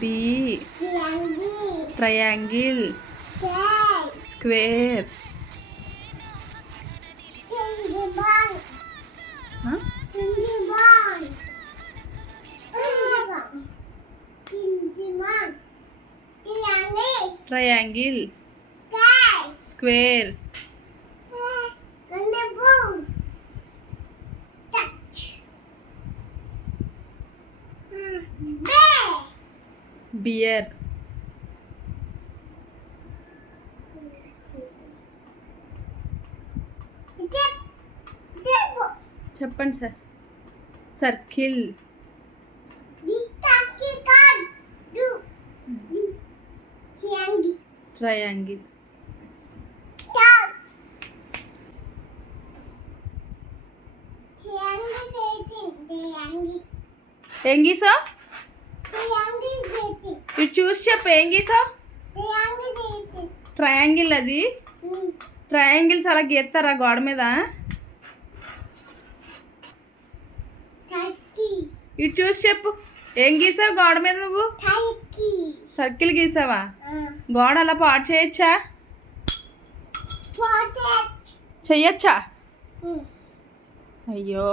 B. Triangle. Square. Huh? Triangle. Square. Bear. చెప్పండి sir. Circle. Triangle. ఏం గీసావు? ఇటు చూసి చెప్పు, ఏం గీసావు? ట్రయాంగిల్. అది ట్రయాంగిల్స్ అలా గీస్తారా గోడ మీద? ఇటు చూసి చెప్పు, ఏం గీసావు గోడ మీద నువ్వు? సర్కిల్ గీసావా? గోడ అలా పాడు చేయొచ్చా? చెయ్యొచ్చా? అయ్యో.